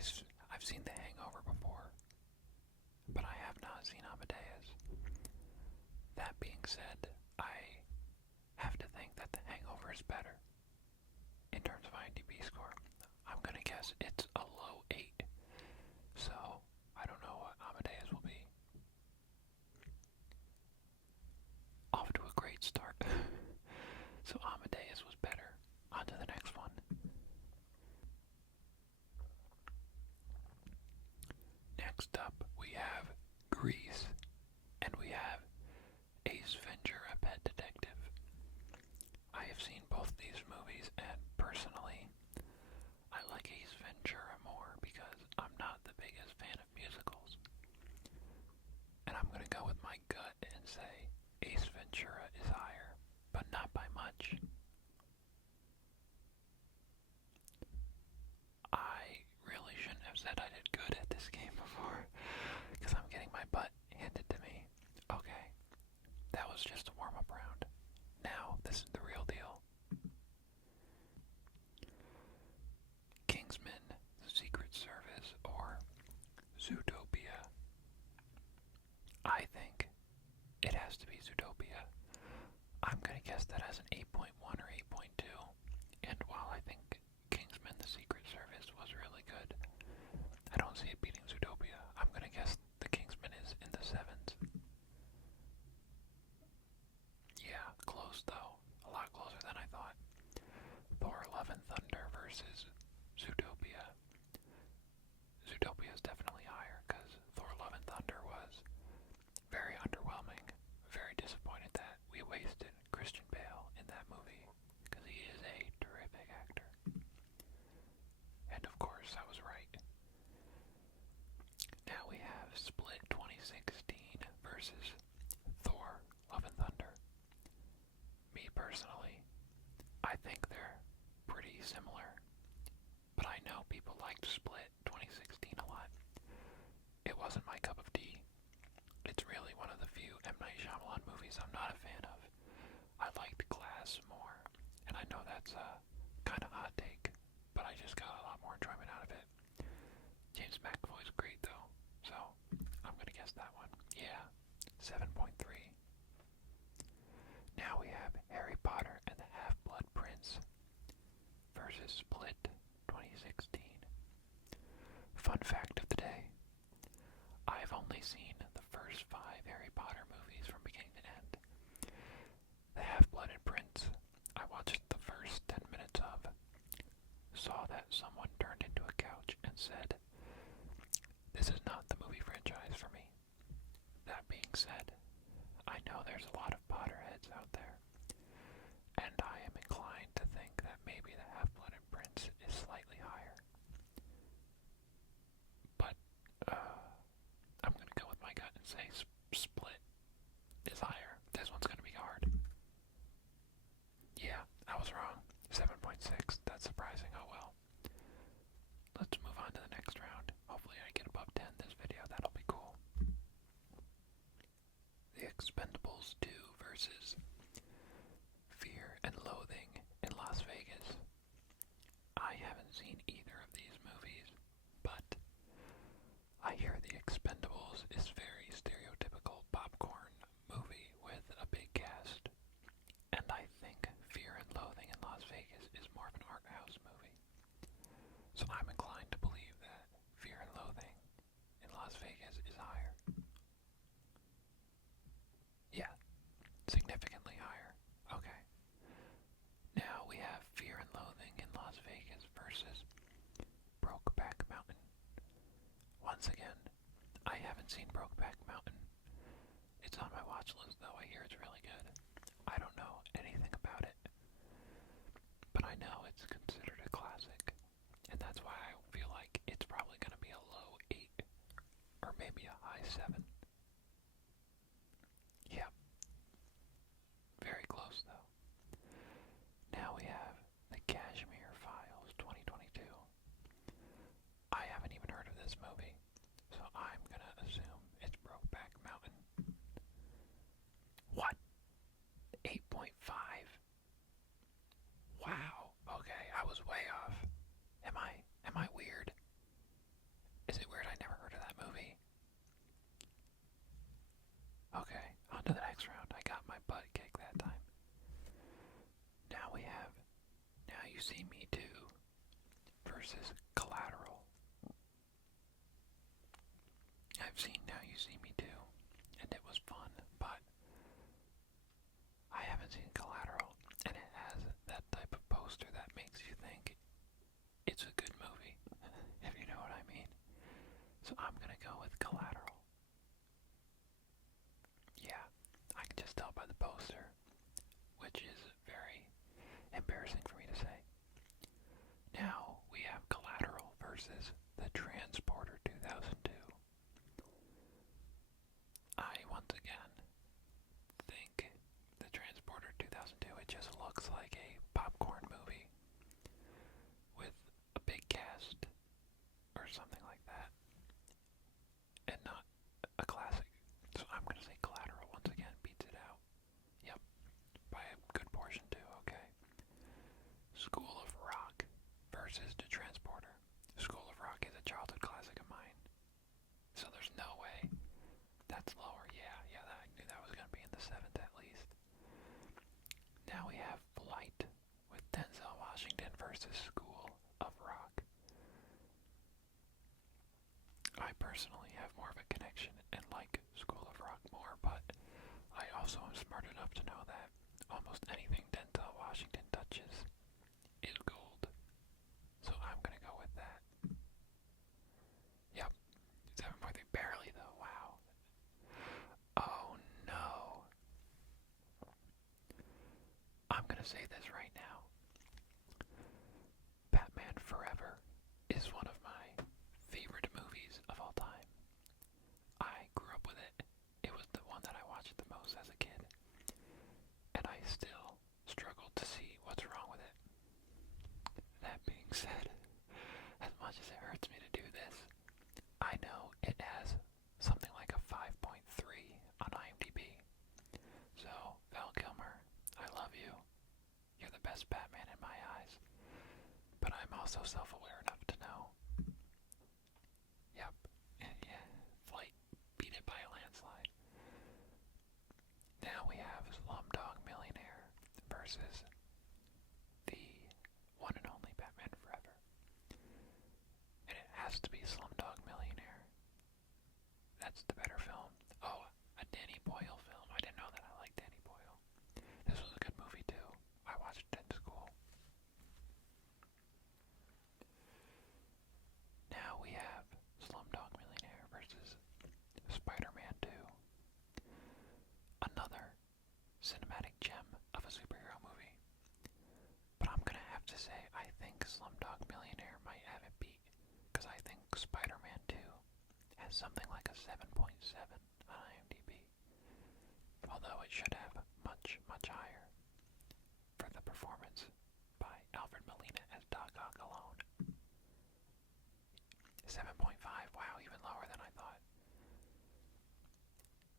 I've seen The Hangover before, but I have not seen Amadeus. That being said, I have to think that The Hangover is better in terms of IMDb score. I'm gonna guess it's a low 8, so I don't know what Amadeus will be. Off to a great start. So Amadeus was better. On to the next one. Next up, we have Grease, and we have Ace Ventura: Pet Detective. I have seen both these movies, and personally, I like Ace Ventura more because I'm not the biggest fan of musicals. And I'm gonna go with my gut and say Ace Ventura is higher, but not by much. I really shouldn't have said I did good at this game before, because I'm getting my butt handed to me. Okay, that was just a warm-up round. Now, this is the real deal. Kingsman: The Secret Service, or Zootopia. I think it has to be Zootopia. I'm gonna guess that as an 8.1 or 8.2, and while I think Kingsman: The Secret Service was really good, I don't see it beating Zootopia. I'm gonna guess the Kingsman is in the 7s. Yeah, close though. A lot closer than I thought. Thor: Love and Thunder versus Zootopia. Zootopia is definitely higher because Thor: Love and Thunder was very underwhelming. Very disappointed that we wasted Christian Bale in that movie because he is a terrific actor. And of course, I was right. Now we have Split 2016 versus Thor: Love and Thunder. Me personally, I think they're pretty similar, but I know people liked Split 2016 a lot. It wasn't my cup of tea. It's really one of the few M. Night Shyamalan movies I'm not a fan of. I liked Glass more, and I know that's a kind of hot take, but I just got a lot more enjoyment out of it. James McAvoy's great though, so I'm gonna guess that one. Yeah, 7.3. Now we have Harry Potter and the Half-Blood Prince versus Split 2016. Fun fact of the day: I've only seen the first 5 Harry Potter movies from beginning to end. The Half-Blooded Prince, I watched the first 10 minutes of, saw that someone turned into a couch and said, "This is not the movie franchise for me." That being said, I know there's a lot of Potterheads out there, and I am inclined to think that maybe the Half-Blooded Prince is slightly higher. But, I'm gonna go with my gut and say Split is higher. This one's gonna be hard. Yeah, I was wrong. 7.6. That's surprising. Oh well. Let's move on to the next round. Hopefully I get above 10 this video. That'll be cool. The Expendables 2 versus Fear and Loathing in Las Vegas. I haven't seen either of these movies, but I hear The Expendables is very stereotypical popcorn movie with a big cast, and I think Fear and Loathing in Las Vegas is more of an art house movie. So I'm inclined to believe that Fear and Loathing in Las Vegas is higher. Yeah, significantly higher. Okay. Now we have Fear and Loathing in Las Vegas versus Brokeback Mountain. Once again, I haven't seen Brokeback Mountain. It's on my watch list though. I hear it's really good. I don't know anything about it, but I know it's considered a classic, and that's why I feel like it's probably going to be a low 8 or maybe a high 7. Yeah, very close though. Now we have The Kashmir Files 2022. I haven't even heard of this movie, so I'm gonna assume it's Brokeback Mountain. What? 8.5? Wow. Okay, I was way off. Am I weird? You See Me Too versus Collateral. I've seen Now You See Me Too, and it was fun, but I haven't seen Collateral, and it has that type of poster that makes you think it's a good movie, if you know what I mean. So I'm gonna go with Collateral. Yeah, I can just tell by the poster, which is very embarrassing for me to say. Now we have Collateral versus the Transporter 2002. I once again think the Transporter 2002, it just looks like a popcorn movie with a big cast or something like that, and not a classic. So I'm gonna say Collateral once again beats it out. Yep, by a good portion too, okay. School of Rock versus The Transporter. School of Rock is a childhood classic of mine, so there's no way that's lower. Yeah, I knew that was gonna be in the 7th at least. Now we have Flight with Denzel Washington versus School of Rock. I personally have more of a connection and like School of Rock more, but I also am smart enough to know that almost anything Denzel Washington touches is gold. So I'm gonna go with that. Yep, 7.3, barely though, wow. Oh no. I'm gonna say this right now. Batman Forever is one of my favorite movies of all time. I grew up with it. It was the one that I watched the most as a kid. And I still struggle to see what's wrong with it. That being said, as much as it hurts me to do this, I know it has something like a 5.3 on IMDb. So, Val Kilmer, I love you. You're the best Batman in my eyes. But I'm also self-aware enough to know. Yep. Yeah. Flight beat it by a landslide. Now we have Slumdog Millionaire versus the one and only Batman Forever. And it has to be Slumdog Millionaire. That's the better film. Oh, a Danny Boyle film. I didn't know that I liked Danny Boyle. This was a good movie too. I watched it in school. Now we have Slumdog Millionaire versus Spider-Man 2. Another cinematic gem of a superhero movie. But I'm gonna have to say I think Slumdog Millionaire might have it beat, because I think Spider-Man 2 has something like a 7.7 on IMDb. Although it should have much, much higher for the performance by Alfred Molina as Doc Ock alone. 7.5, wow, even lower than I thought.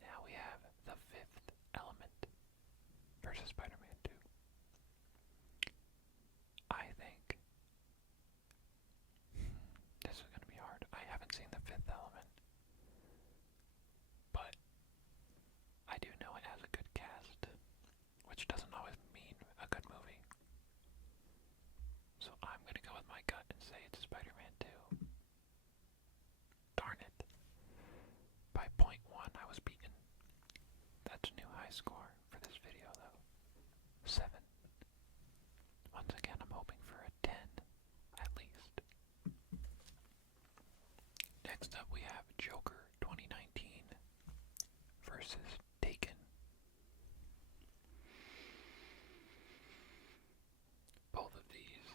Now we have The Fifth Element versus Spider-Man 2. I think this is going to be hard. I haven't seen The Fifth Element, but I do know it has a good cast, which doesn't always mean a good movie. So I'm going to go with my gut and say it's Spider-Man 2. Darn it. By 0.1 I was beaten. That's a new high score for this video though. 7. Once again I'm hoping for a 10 at least. Next up we have Joker 2019 versus Taken. Both of these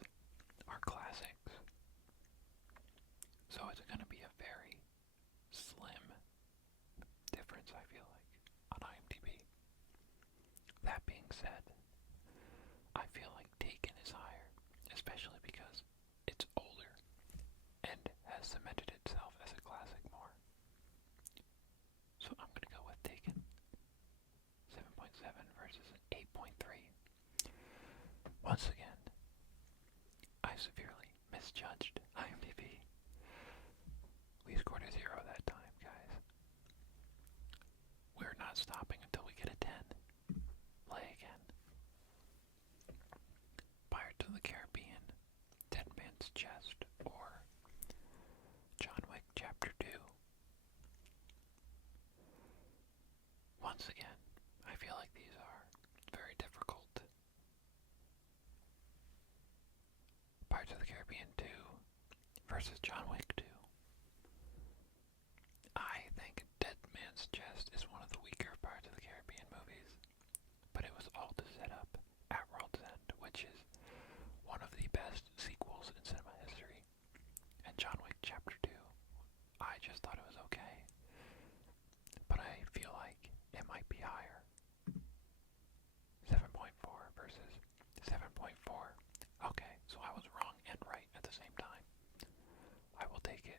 are classics. So it's going to be a very slim difference, I feel like, on IMDb. That being said, I feel like Taken is higher, especially because it's older and has cemented itself as a classic more. So I'm going to go with Taken. 7.7 versus 8.3. Once again, I severely misjudged IMDb. We scored a 0 that time, guys. We're not stopping until we get a 10. Play again. Pirates of the Caribbean Pirates of the Caribbean 2 versus John Wick 2. I think Dead Man's Chest is one of the weaker Pirates of the Caribbean movies, but it was all to set up At World's End, which is one of the best sequels in cinema history. And John Wick Chapter 2, I just thought it was okay, but I feel like it might be higher. 7.4 versus 7.4. Okay, so I was wrong and right at the same time. I will take it.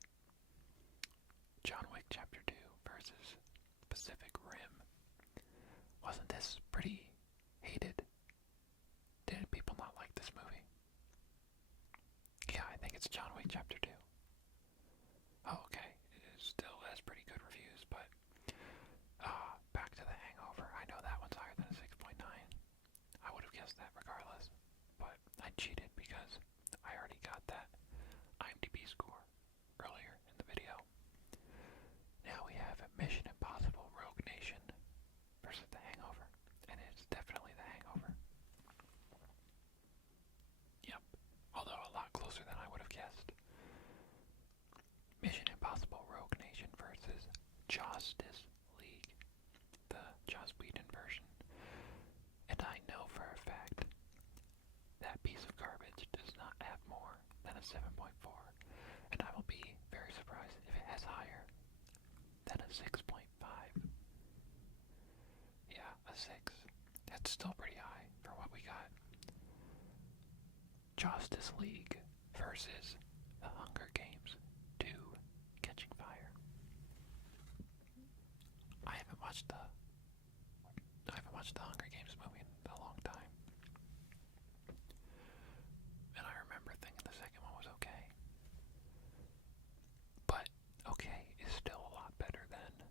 John Wick Chapter 2 versus Pacific Rim. Wasn't this pretty hated? Didn't people not like this movie? Yeah, I think it's John Wick Chapter 2. Oh, okay. It still has pretty good reviews, but back to The Hangover. I know that one's higher than a 6.9. I would have guessed that regardless, but I cheated because I already got that IMDb score earlier in the video. Now we have Mission Impossible Rogue Nation versus The Hangover, and it's definitely The Hangover. Yep, although a lot closer than I would have guessed. Mission Impossible Rogue Nation versus Justice League, the Joss Whedon version. And I know for a fact that piece of garbage does not have more than a 7.4, and I will be very surprised if it has higher than a 6.5. Yeah, a 6. That's still pretty high for what we got. Justice League versus The Hunger Games 2 Catching Fire. I haven't watched the Hunger Games movie in a long time. And I remember thinking the second one was okay. But okay is still a lot better than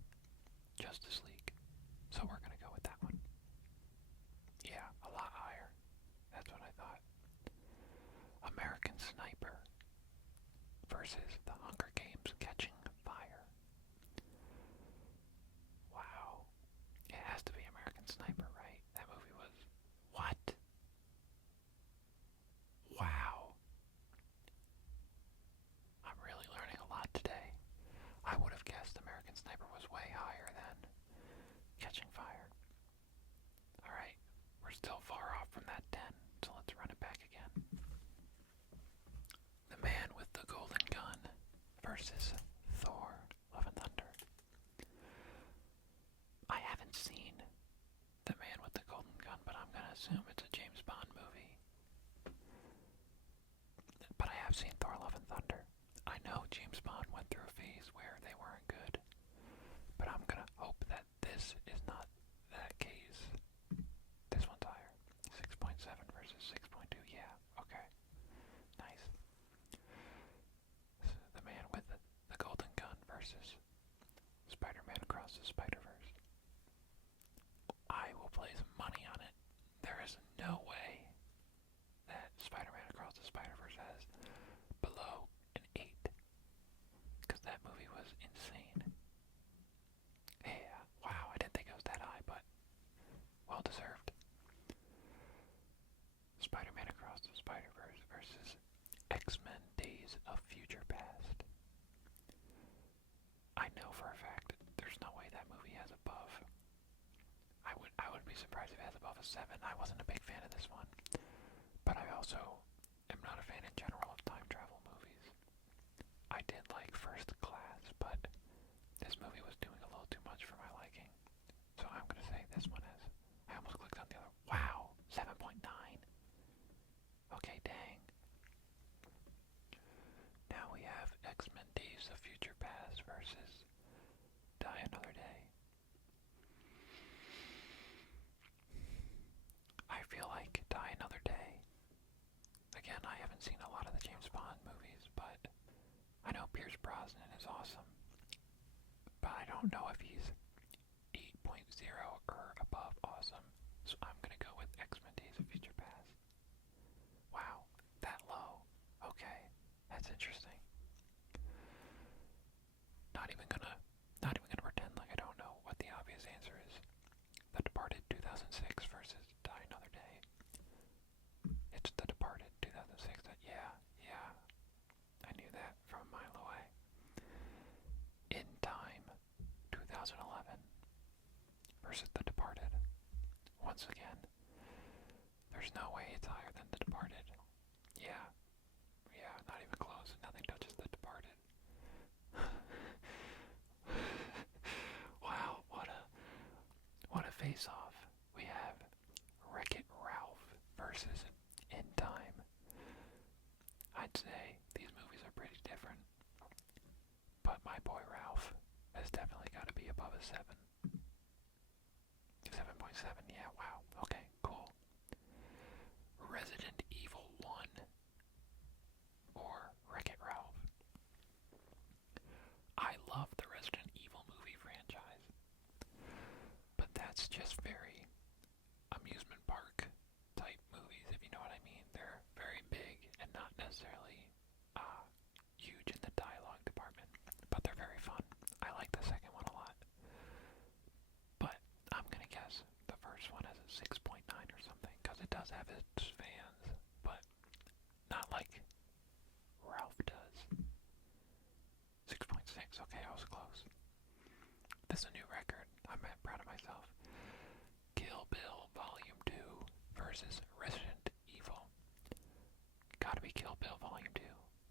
Justice League. So we're gonna go with that one. Yeah, a lot higher. That's what I thought. American Sniper versus The Hunger Games Catching Fire. Wow. It has to be American Sniper, right? That movie was... What? Wow. I'm really learning a lot today. I would have guessed American Sniper was way higher than Catching Fire. Alright, we're still far off from that 10, so let's run it back again. The Man with the Golden Gun versus Thor: Love and Thunder. I haven't seen The Man with the Golden Gun, but I'm gonna assume it's a James Bond movie. But I have seen Thor: Love and Thunder. I know James Bond went through a phase where they weren't good, but I'm gonna hope that this is not that case. This one's higher. 6.7 versus 6.2. Yeah, okay. Nice. The Man with the Golden Gun versus Spider-Man Across the Spider-Verse. I will place money on it. There is no way that Spider-Man Across the Spider-Verse has below an 8. Because that movie was insane. Yeah, wow, I didn't think it was that high, but well deserved. Spider-Man Across the Spider-Verse versus X-Men Days of Future Past. I know for a fact there's no way that movie has above. I would be surprised if it has above a 7. I wasn't a big fan of this one, but I also am not a fan in general of time travel movies. I did like First Class, but this movie was doing a little too much for my liking. So I'm gonna say this one is. I almost clicked on the other. Wow, 7.9. Okay, dang. Now we have X-Men Days of Future Past versus Die Another Day. I feel like Die Another Day. Again, I haven't seen a lot of the James Bond movies, but I know Pierce Brosnan is awesome. But I don't know if he's 8.0 or above awesome. So I'm gonna go with X-Men Days of Future Past. Wow, that low. Okay, that's interesting. Not even gonna pretend like I don't know what the obvious answer is. The Departed 2006 versus Die Another Day. It's The Departed 2006. Yeah, versus The Departed. Once again, there's no way it's higher than The Departed. Yeah, not even close. Nothing touches The Departed. Wow, what a face-off. We have Wreck-It Ralph versus In Time. I'd say these movies are pretty different, but my boy Ralph has definitely got to be above a 7. 7.7, yeah, wow. Okay, cool. Resident Evil 1 or Wreck-It Ralph. I love the Resident Evil movie franchise, but that's just very amusement park type movies, if you know what I mean. They're very big and not necessarily huge in the dialogue department, but they're very fun. I like the second one a lot. But I'm gonna guess the first one has a 6.9 or something, because it does have its fans, but not like Ralph does. 6.6, okay, I was close. This is a new record. I'm proud of myself. Kill Bill Volume 2 versus Resident Evil. Gotta be Kill Bill Volume 2,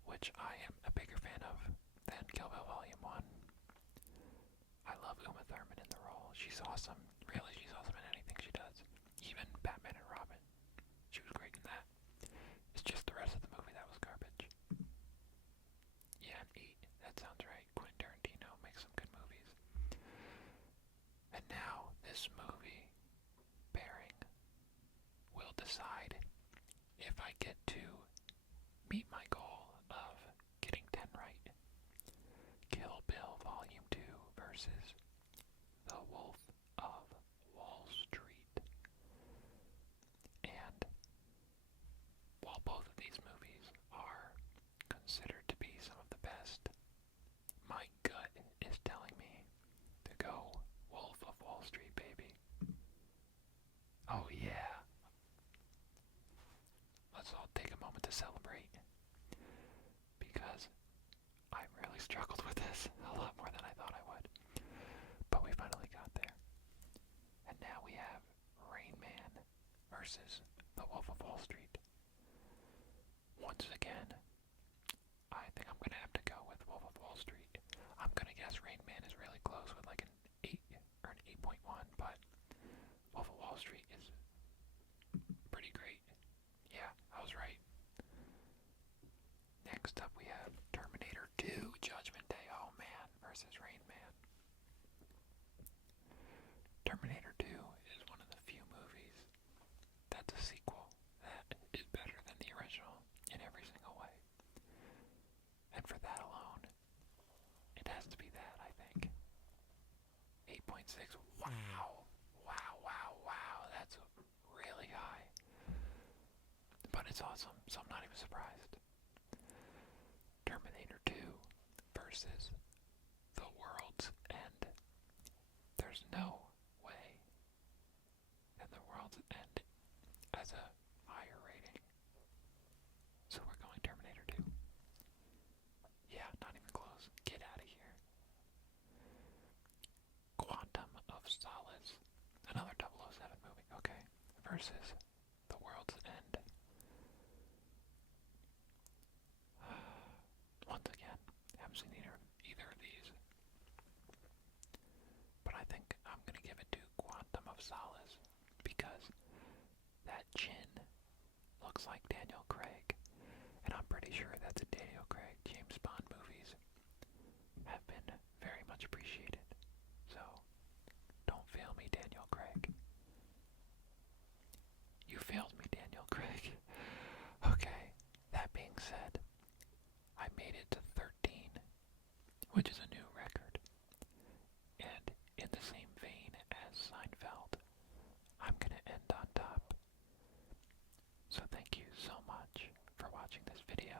which I am a bigger fan of than Kill Bill Volume 1. I love Uma Thurman in the role. She's awesome. Really, she's awesome in anything she does. Even Batman and Robin. She was great in that. It's just the rest of the movie that was garbage. Yeah, an 8. That sounds right. Quentin Tarantino makes some good movies. And now, this movie pairing will decide if I get to meet my goal of getting 10 right. Kill Bill Volume 2 versus The Wolf of Wall Street. And while both of these movies are considered to be some of the best, my gut is telling me to go Wolf of Wall Street, baby. Oh yeah. Let's all take a moment to celebrate, because I really struggled with this a lot more than I thought I would. But we finally got there. And now we have Rain Man versus The Wolf of Wall Street. Once again, I think I'm going to have to go with Wolf of Wall Street. I'm going to guess Rain Man is really close with like an 8 or an 8.1, but Wolf of Wall Street is pretty great. Yeah, I was right. Next up we have Terminator 2 Judgment Day. Oh man, versus Rain Man. Terminator 2 is one of the few movies that's a sequel that is better than the original in every single way. And for that alone, it has to be that, I think. 8.6. Wow. Wow. That's really high. But it's awesome, so I'm not even surprised. Terminator 2 versus The World's End. There's no way that The World's End has a higher rating. So we're going Terminator 2. Yeah, not even close. Get out of here. Quantum of Solace. Another 007 movie. Okay. Versus The World's End. Once again, haven't seen either of these. But I think I'm going to give it to Quantum of Solace, because that chin looks like Daniel Craig. And I'm pretty sure that the Daniel Craig James Bond movies have been very much appreciated. So, don't fail me, Daniel Craig. You failed me, Daniel Craig. Okay, that being said, I made it to 13, which is a new record. And in the same vein as Seinfeld, I'm gonna end on top. So thank you so much for watching this video.